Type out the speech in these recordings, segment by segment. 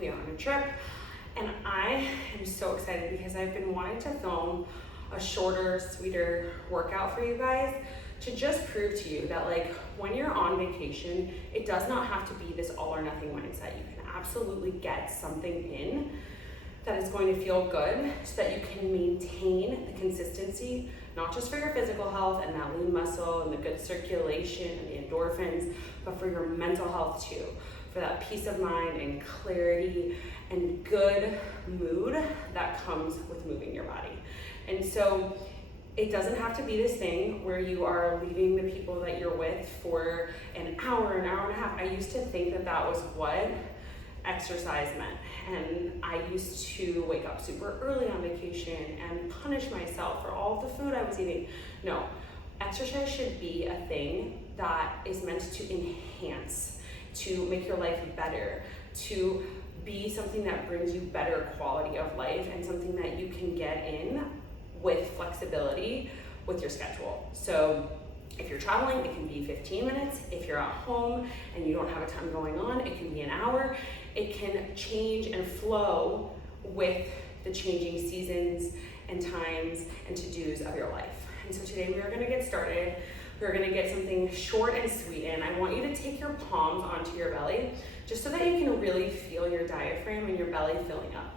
We are on a trip, and I am so excited because I've been wanting to film a shorter, sweeter workout for you guys to just prove to you that like when you're on vacation, it does not have to be this all or nothing mindset. You can absolutely get something in that is going to feel good so that you can maintain the consistency, not just for your physical health and that lean muscle and the good circulation and the endorphins, but for your mental health too, for that peace of mind and clarity and good mood that comes with moving your body. And so it doesn't have to be this thing where you are leaving the people that you're with for an hour and a half. I used to think that that was what exercise meant. And I used to wake up super early on vacation and punish myself for all the food I was eating. No, exercise should be a thing that is meant to enhance, to make your life better, to be something that brings you better quality of life and something that you can get in with flexibility with your schedule. So if you're traveling, it can be 15 minutes. If you're at home and you don't have a ton going on, it can be an hour. It can change and flow with the changing seasons and times and to-dos of your life. And so today we are gonna get started. We're gonna get something short and sweet in. I want you to take your palms onto your belly just so that you can really feel your diaphragm and your belly filling up.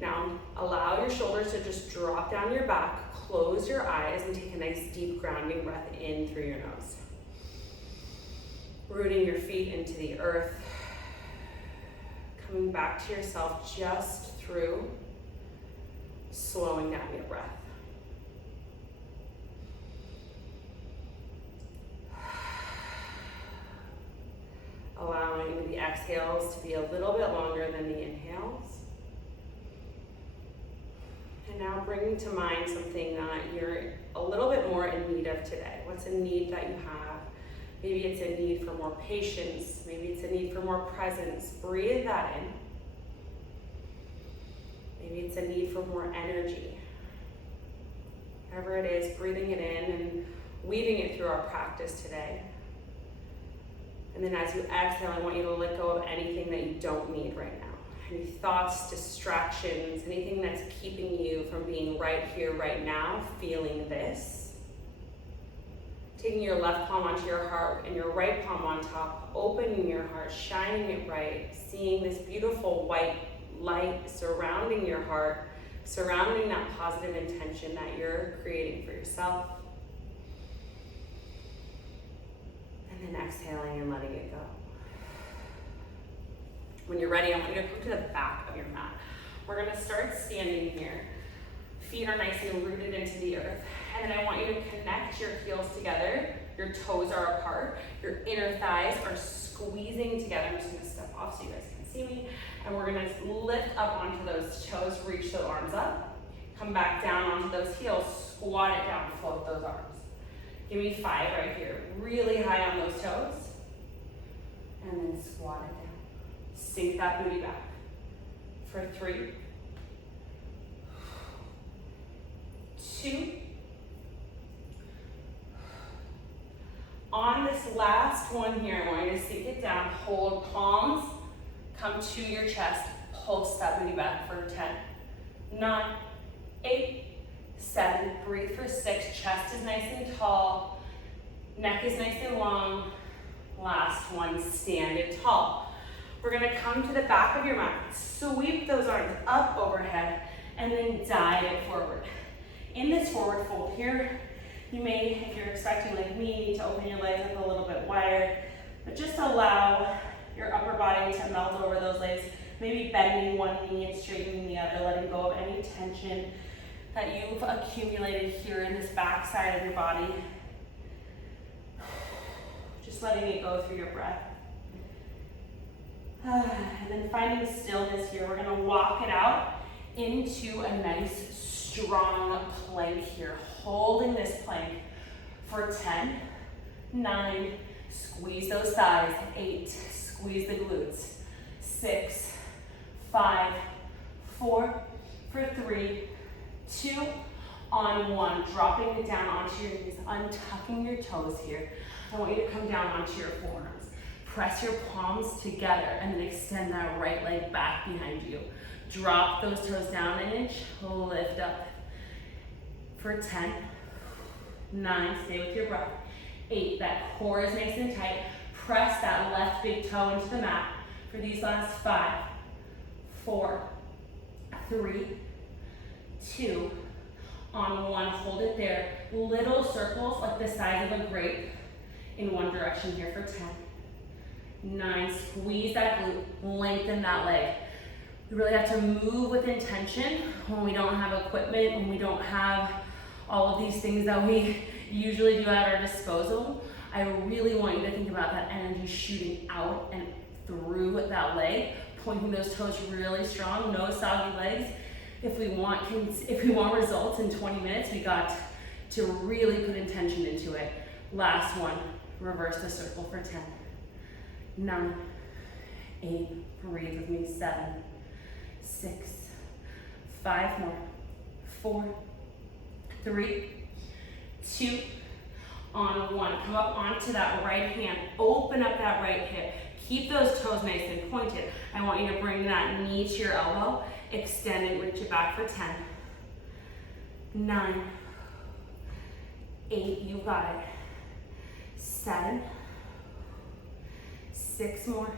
Now, allow your shoulders to just drop down your back, close your eyes, and take a nice deep grounding breath in through your nose. Rooting your feet into the earth, coming back to yourself just through slowing down your breath. Allowing the exhales to be a little bit longer than the inhales. And now bringing to mind something that you're a little bit more in need of today. What's a need that you have? Maybe it's a need for more patience. Maybe it's a need for more presence. Breathe that in. Maybe it's a need for more energy. Whatever it is, breathing it in and weaving it through our practice today. And then as you exhale, I want you to let go of anything that you don't need right now. Any thoughts, distractions, anything that's keeping you from being right here, right now, feeling this. Taking your left palm onto your heart and your right palm on top, opening your heart, shining it bright, seeing this beautiful white light surrounding your heart, surrounding that positive intention that you're creating for yourself. And then exhaling and letting it go. When you're ready, I want you to come to the back of your mat. We're gonna start standing here. Feet are nicely rooted into the earth. And then I want you to connect your heels together. Your toes are apart. Your inner thighs are squeezing together. I'm just gonna step off so you guys can see me. And we're gonna lift up onto those toes, reach those arms up. Come back down onto those heels, squat it down, float those arms. Give me 5 right here. Really high on those toes. And then squat it down. Sink that booty back for 3, 2. On this last one here, I want you to sink it down, hold palms, come to your chest, pulse that booty back for 10, 9, 8, 7, breathe for 6, chest is nice and tall, neck is nice and long. Last one, stand it tall. We're gonna come to the back of your mat, sweep those arms up overhead, and then dive it forward. In this forward fold here, you may, if you're expecting like me, need to open your legs up a little bit wider, but just allow your upper body to melt over those legs, maybe bending one knee and straightening the other, letting go of any tension that you've accumulated here in this back side of your body. Just letting it go through your breath. And then finding stillness here, we're gonna walk it out into a nice strong plank here. Holding this plank for 10, 9, squeeze those thighs, 8, squeeze the glutes, 6, 5, 4, for 3, 2, on 1, dropping it down onto your knees, untucking your toes here. I want you to come down onto your forearms. press your palms together and then extend that right leg back behind you. Drop those toes down an inch, lift up for 10, 9, stay with your breath, 8, that core is nice and tight. Press that left big toe into the mat for these last 5, 4, 3, 2, on 1, hold it there. Little circles like the size of a grape in one direction here for 10, 9, squeeze that glute, lengthen that leg. We really have to move with intention when we don't have equipment, when we don't have all of these things that we usually do at our disposal. I really want you to think about that energy shooting out and through that leg, pointing those toes really strong, no soggy legs. If we want results in 20 minutes, we got to really put intention into it. Last one, reverse the circle for 10, 9, 8, breathe with me, 7, 6, 5 more, 4, 3, 2, on 1. Come up onto that right hand, open up that right hip. Keep those toes nice and pointed. I want you to bring that knee to your elbow, extend and reach it back for 10, 9, 8, you got it, 7, 6 more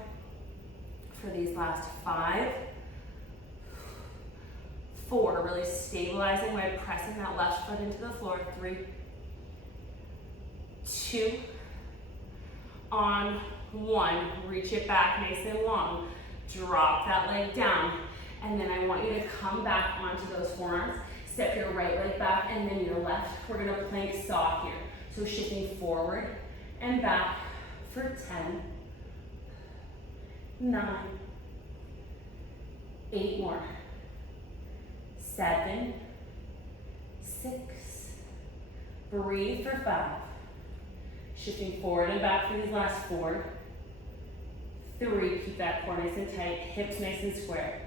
for these last 5, 4, really stabilizing by pressing that left foot into the floor, 3, 2, on 1, reach it back nice and long, drop that leg down, and then I want you to come back onto those forearms, step your right leg back and then your left. We're gonna plank saw here. So shifting forward and back for 10, 9, 8 more, 7, 6, breathe for 5, shifting forward and back for these last 4, 3, keep that core nice and tight, hips nice and square.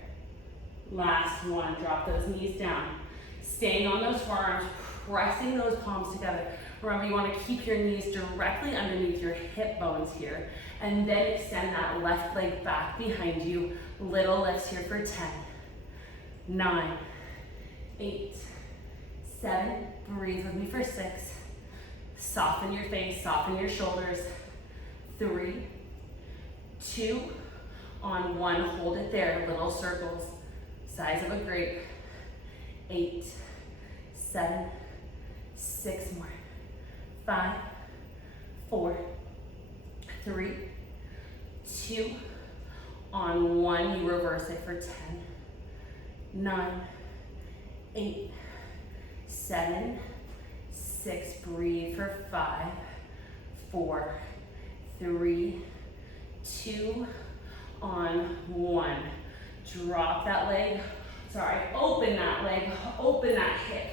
Last one, drop those knees down. Staying on those forearms, pressing those palms together. Remember, you want to keep your knees directly underneath your hip bones here, and then extend that left leg back behind you. Little lifts here for 10, 9, 8, 7, breathe with me for 6, soften your face, soften your shoulders, 3, 2, on 1, hold it there, little circles, size of a grape, 8, 7, 6 more, 5, 4, 3, 2, on 1, you reverse it for 10, 9, 8, 7, 6, breathe for 5, 4, 3, 2, on 1. Drop that leg, open that leg, open that hip.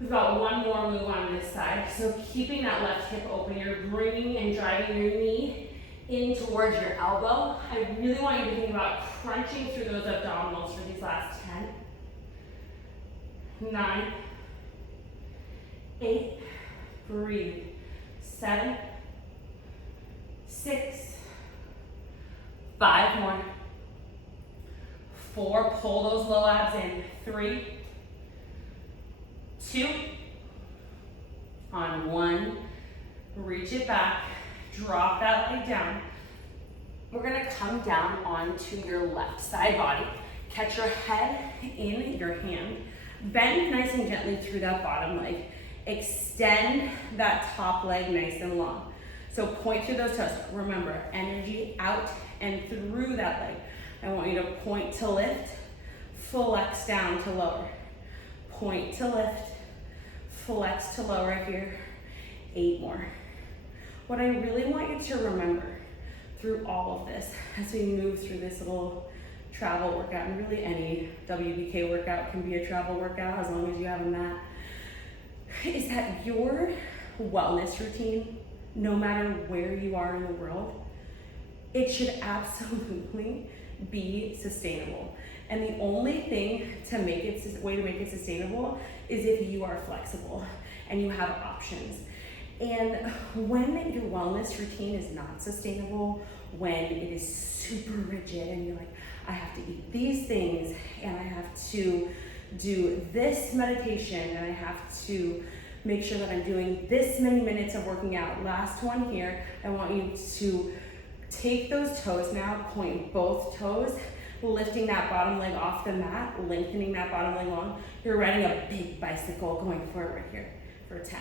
We've got one more move on this side. So keeping that left hip open, you're bringing and driving your knee in towards your elbow. I really want you to think about crunching through those abdominals for these last 10, 9, 8, breathe, 7, 6, 5 more, 4, pull those low abs in, 3, 2, on 1, reach it back, drop that leg down. We're gonna come down onto your left side body. Catch your head in your hand, bend nice and gently through that bottom leg. Extend that top leg nice and long. So point through those toes. Remember, energy out and through that leg. I want you to point to lift, flex down to lower. Point to lift, flex to lower here. 8 more. What I really want you to remember through all of this, as we move through this little travel workout, and really any WBK workout can be a travel workout as long as you have a mat, is that your wellness routine, no matter where you are in the world, it should absolutely be sustainable. And the only way to make it sustainable is if you are flexible and you have options. And when your wellness routine is not sustainable, when it is super rigid and you're like, I have to eat these things and I have to do this meditation and I have to make sure that I'm doing this many minutes of working out. Last one here, I want you to take those toes now, point both toes, lifting that bottom leg off the mat, lengthening that bottom leg long. You're riding a big bicycle going forward here for 10,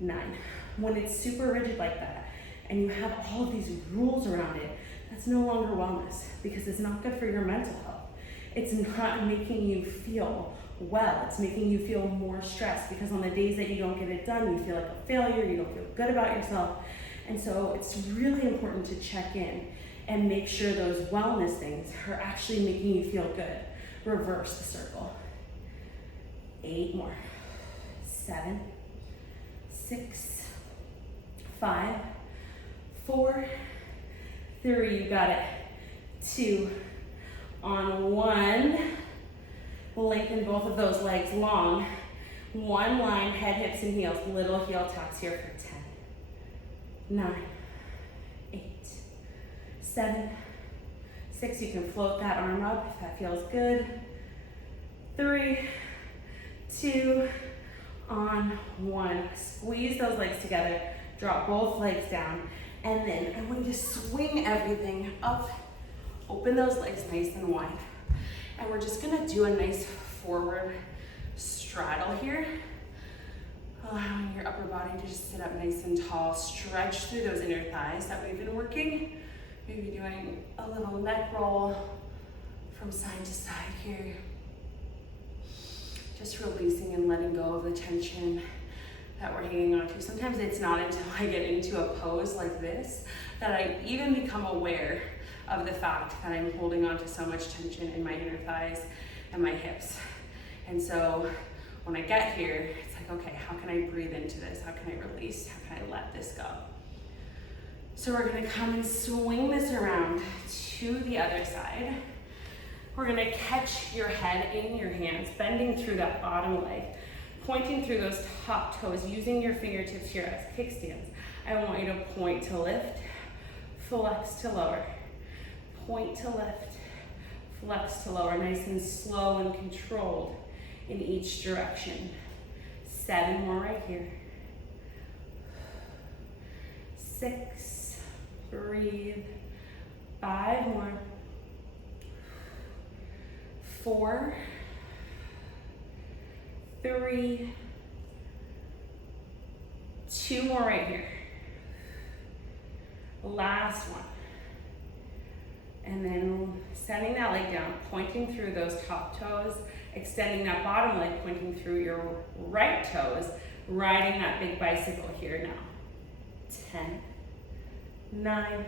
9. When it's super rigid like that and you have all of these rules around it, that's no longer wellness because it's not good for your mental health. It's not making you feel well. It's making you feel more stressed because on the days that you don't get it done, you feel like a failure, you don't feel good about yourself. And so it's really important to check in and make sure those wellness things are actually making you feel good. Reverse the circle. 8 more. 7, 6, 5, 4, 3, you got it. 2, on 1. Lengthen both of those legs long. 1 line, head, hips, and heels. Little heel taps here for 10, 9, 8, 7, 6. You can float that arm up if that feels good. 3, 2, on 1. Squeeze those legs together. Drop both legs down. And then I want you to swing everything up. Open those legs nice and wide. And we're just gonna do a nice forward straddle here. Allowing your upper body to just sit up nice and tall. Stretch through those inner thighs that we've been working. Maybe doing a little neck roll from side to side here. Just releasing and letting go of the tension that we're hanging on to. Sometimes it's not until I get into a pose like this that I even become aware of the fact that I'm holding on to so much tension in my inner thighs and my hips. And so when I get here, it's like, okay, how can I breathe into this? How can I release? How can I let this go? So we're gonna come and swing this around to the other side. We're gonna catch your head in your hands, bending through that bottom leg, pointing through those top toes, using your fingertips here as kickstands. I want you to point to lift, flex to lower. Point to lift, flex to lower, nice and slow and controlled in each direction. 7 more right here. 6, breathe. 5 more. 4, 3, 2 more right here. Last one. And then sending that leg down, pointing through those top toes, extending that bottom leg, pointing through your right toes, riding that big bicycle here now. 10, 9,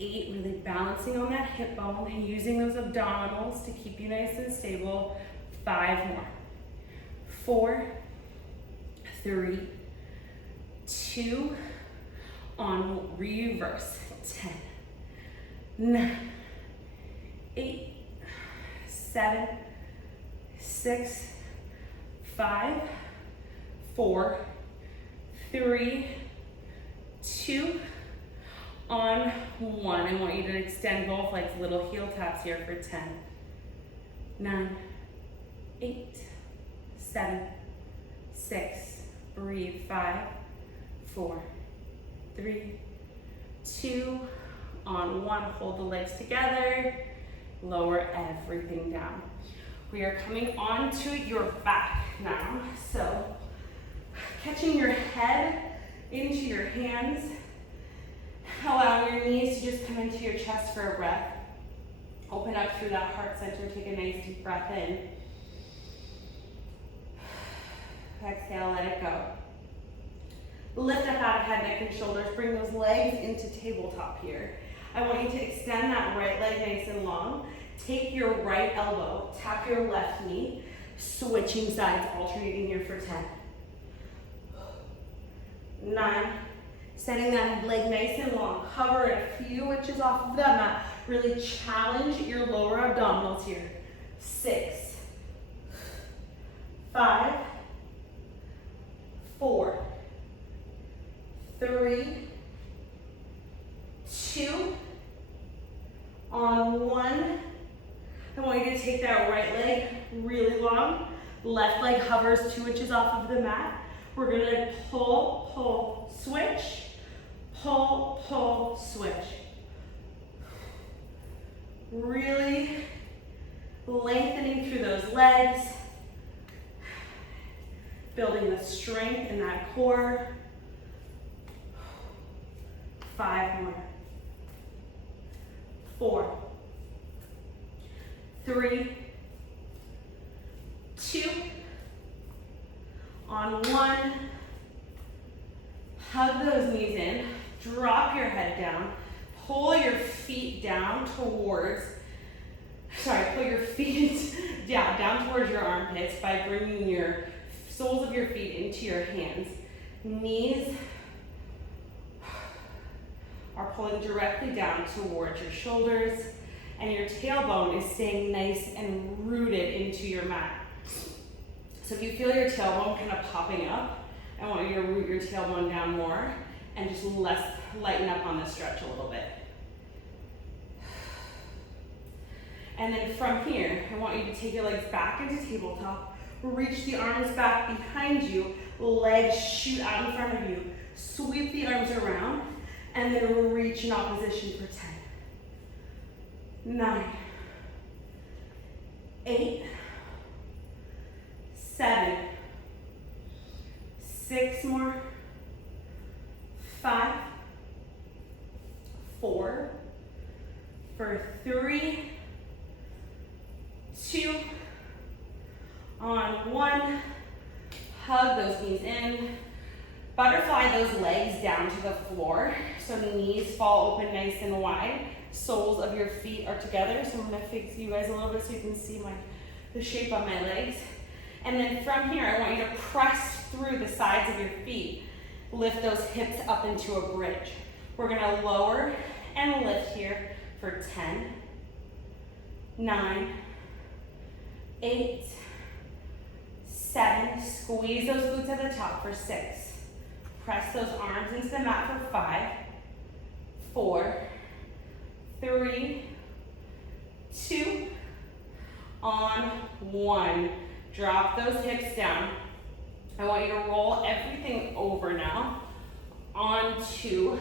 8, really balancing on that hip bone and using those abdominals to keep you nice and stable. 5 more. 4, 3, 2, on reverse. 10, 9, 8, 7, 6, 5, 4, 3, 2, on 1. I want you to extend both legs, little heel taps here for 10, 9, 8, 7, 6, breathe, 5, 4, 3, 2, on 1. Hold the legs together, lower everything down. We are coming onto your back now. So catching your head into your hands, allowing your knees to just come into your chest for a breath. Open up through that heart center, take a nice deep breath in. Exhale, let it go. Lift up out of head, neck, and shoulders. Bring those legs into tabletop here. I want you to extend that right leg nice and long. Take your right elbow, tap your left knee, switching sides, alternating here for 10, 9, sending that leg nice and long. Hover it a few inches off of that mat. Really challenge your lower abdominals here. 6, 5, 4, 3, 2, on 1. I want you to take that right leg really long. Left leg hovers 2 inches off of the mat. We're gonna pull, pull, switch. Pull, pull, switch. Really lengthening through those legs. Building the strength in that core. 5 more. 4, 3, 2, on 1. Hug those knees in, drop your head down, pull your feet down towards, pull your feet down towards your armpits by bringing your soles of your feet into your hands. Knees are pulling directly down towards your shoulders, and your tailbone is staying nice and rooted into your mat. So if you feel your tailbone kind of popping up, I want you to root your tailbone down more and just lighten up on the stretch a little bit. And then from here, I want you to take your legs back into tabletop, reach the arms back behind you, legs shoot out in front of you, sweep the arms around, and then reach in opposition for 10. 9, 8, 7, 6 more, 5, 4, for 3, 2, on 1, hug those knees in, butterfly those legs down to the floor, so the knees fall open nice and wide, soles of your feet are together, so I'm going to fix you guys a little bit so you can see the shape of my legs. And then from here, I want you to press through the sides of your feet. Lift those hips up into a bridge. We're gonna lower and lift here for 10, 9, 8, 7. Squeeze those glutes at the top for 6. Press those arms into the mat for 5, 4, 3, 2, on 1. Drop those hips down. I want you to roll everything over now onto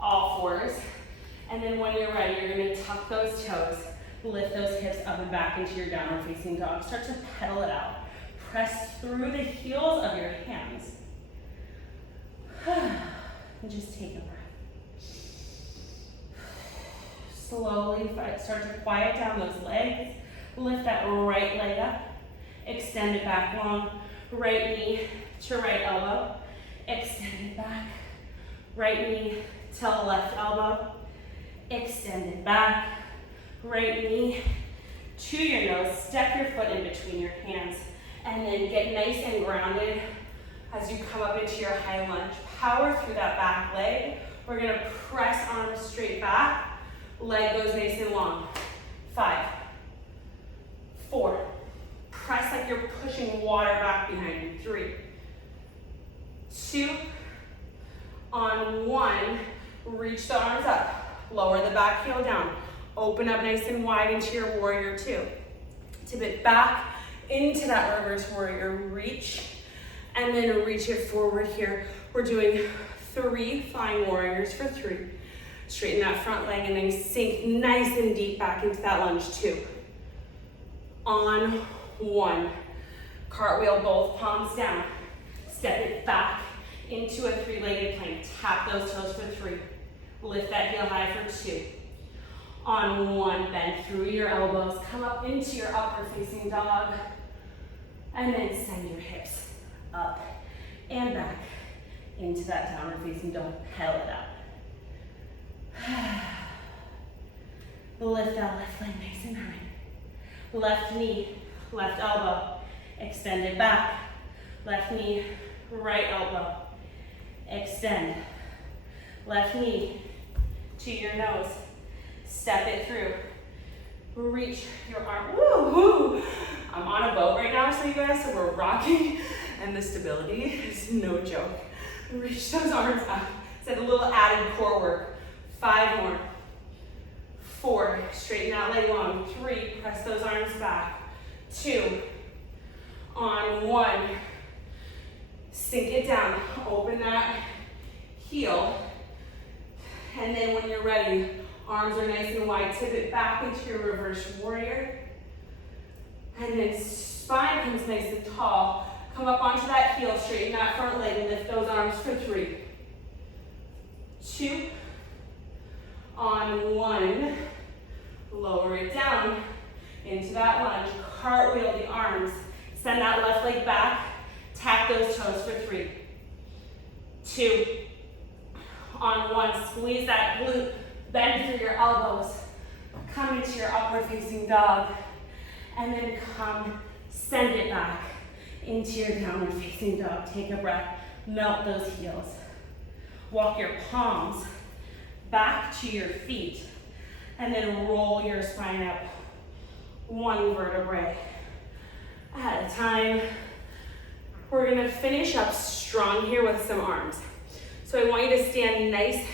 all fours. And then when you're ready, you're gonna tuck those toes, lift those hips up and back into your downward facing dog. Start to pedal it out. Press through the heels of your hands. And just take a breath. Slowly start to quiet down those legs. Lift that right leg up. Extend it back long, right knee to right elbow, extend it back, right knee to left elbow, extend it back, right knee to your nose, step your foot in between your hands, and then get nice and grounded as you come up into your high lunge. Power through that back leg. We're gonna press arms straight back, leg goes nice and long. 5, 4, press like you're pushing water back behind you. 3, 2, on 1, reach the arms up, lower the back heel down, open up nice and wide into your warrior 2. Tip it back into that reverse warrior reach, and then reach it forward here. We're doing 3 flying warriors for 3. Straighten that front leg and then sink nice and deep back into that lunge 2. On 1, cartwheel both palms down, step it back into a 3-legged plank, tap those toes for 3, lift that heel high for 2, on 1, bend through your elbows, come up into your upward facing dog, and then send your hips up and back into that downward facing dog, pedal it out. Lift that left leg nice and high, left knee, left elbow, extend it back, left knee, right elbow, extend, left knee to your nose, step it through, reach your arm, woo-hoo. I'm on a boat right now, so you guys, so we're rocking and the stability is no joke. Reach those arms up. Set a little added core work. 5 more. 4, straighten that leg long. 3, press those arms back. 2, on 1, sink it down. Open that heel. And then when you're ready, arms are nice and wide. Tip it back into your reverse warrior. And then spine comes nice and tall. Come up onto that heel, straighten that front leg, and lift those arms for 3, 2, on 1, lower it down into that lunge, cartwheel the arms, send that left leg back, tap those toes for 3, 2, on 1, squeeze that glute, bend through your elbows, come into your upward facing dog, and then come, send it back into your downward facing dog. Take a breath, melt those heels. Walk your palms back to your feet, and then roll your spine up 1 vertebrae at a time. We're gonna finish up strong here with some arms. So I want you to stand nice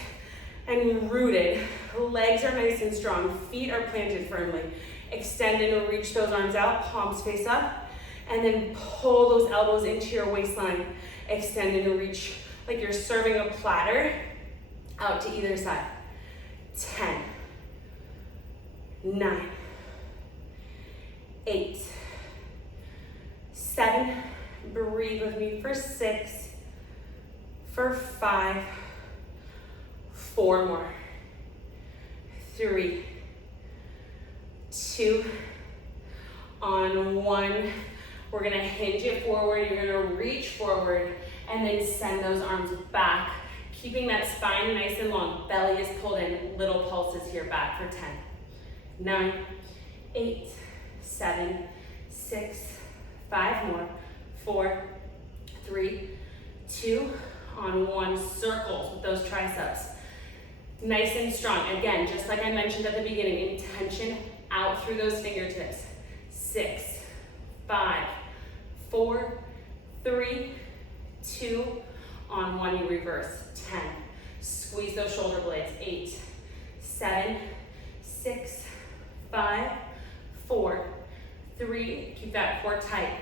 and rooted. Legs are nice and strong, feet are planted firmly. Extend and reach those arms out, palms face up, and then pull those elbows into your waistline. Extend and reach like you're serving a platter out to either side. 10, 9, 8, 7, breathe with me for 6, for 5, 4 more, 3, 2, on 1. We're gonna hinge it forward. You're gonna reach forward and then send those arms back, keeping that spine nice and long. Belly is pulled in, little pulses here back for 10, 9, 8, 7, 6, 5 more, 4, 3, 2, on 1, circles with those triceps. Nice and strong. Again, just like I mentioned at the beginning, intention out through those fingertips. 6, 5, 4, 3, 2, on 1, you reverse. 10, squeeze those shoulder blades. 8, 7, 6, 5, 4, 3, keep that core tight.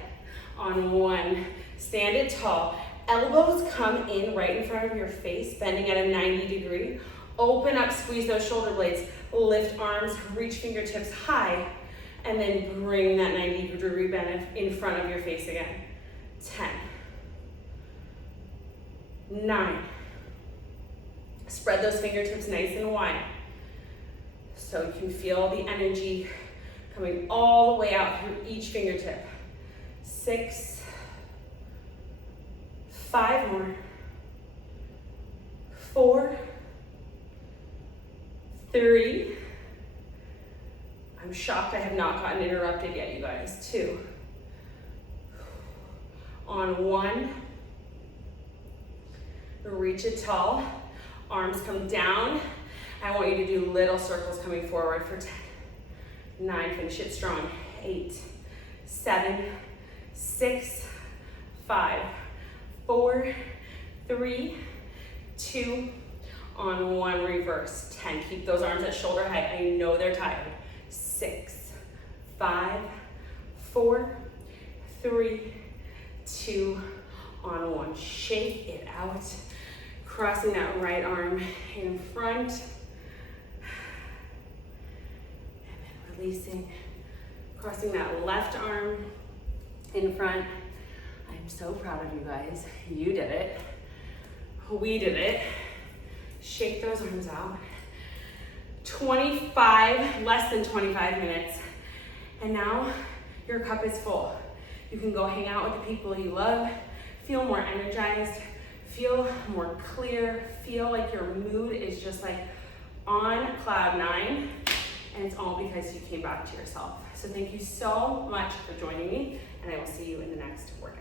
On 1, stand it tall. Elbows come in right in front of your face, bending at a 90 degree. Open up, squeeze those shoulder blades. Lift arms, reach fingertips high, and then bring that 90 degree bend in front of your face again. 10, 9, spread those fingertips nice and wide so you can feel the energy coming all the way out through each fingertip. 6, 5 more, 4, 3, I'm shocked I have not gotten interrupted yet, you guys. 2, on 1, reach it tall, arms come down. I want you to do little circles coming forward for 10, 9, finish it strong, 8, 7, 6, 5, 4, 3, 2, on 1, reverse. 10, keep those arms at shoulder height. I know they're tired. 6, 5, 4, 3, 2, on 1. Shake it out. Crossing that right arm in front. And then releasing. Crossing that left arm in front. I'm so proud of you guys. You did it. We did it. Shake those arms out. 25, less than 25 minutes. And now your cup is full. You can go hang out with the people you love, feel more energized, feel more clear, feel like your mood is just like on cloud 9, and it's all because you came back to yourself. So thank you so much for joining me, and I will see you in the next workout.